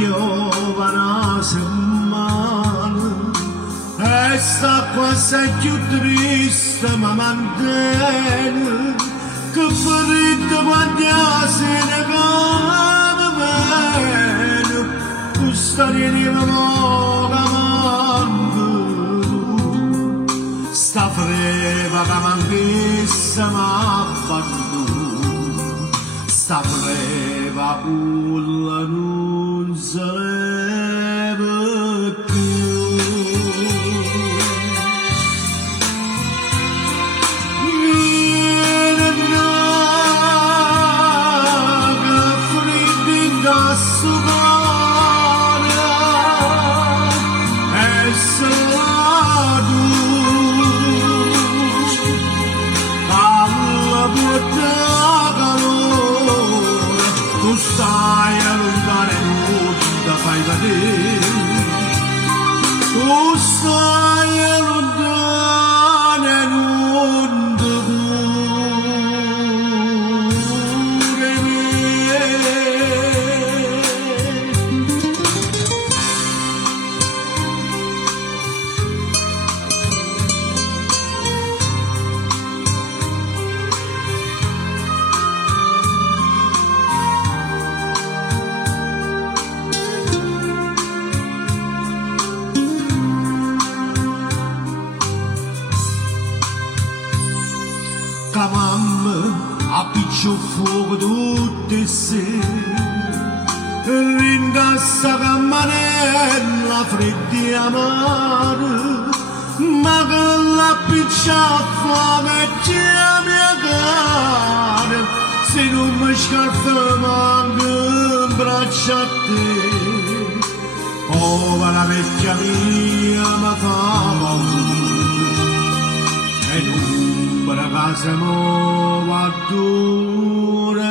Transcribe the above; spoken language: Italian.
piovana settimana e sta quasi più triste ma mantiene che ferite quanti se ne cava bene questa rieniva moga manco sta freva che manchessa ma fatto sta freva culla non sarebbe più viene che freddi in casso cuore e salato alla porta calore tu stai a lontane nuda fai vedere tu stai a lontane nuda pure me che mamma appicciò fuoco tutte sere rincassa campanella fredda e amara ma che l'appiccia a fame c'è la mia cara se non mi scarta manca in braccia a te oh la vecchia mia mi fa paura e non casa nuova dura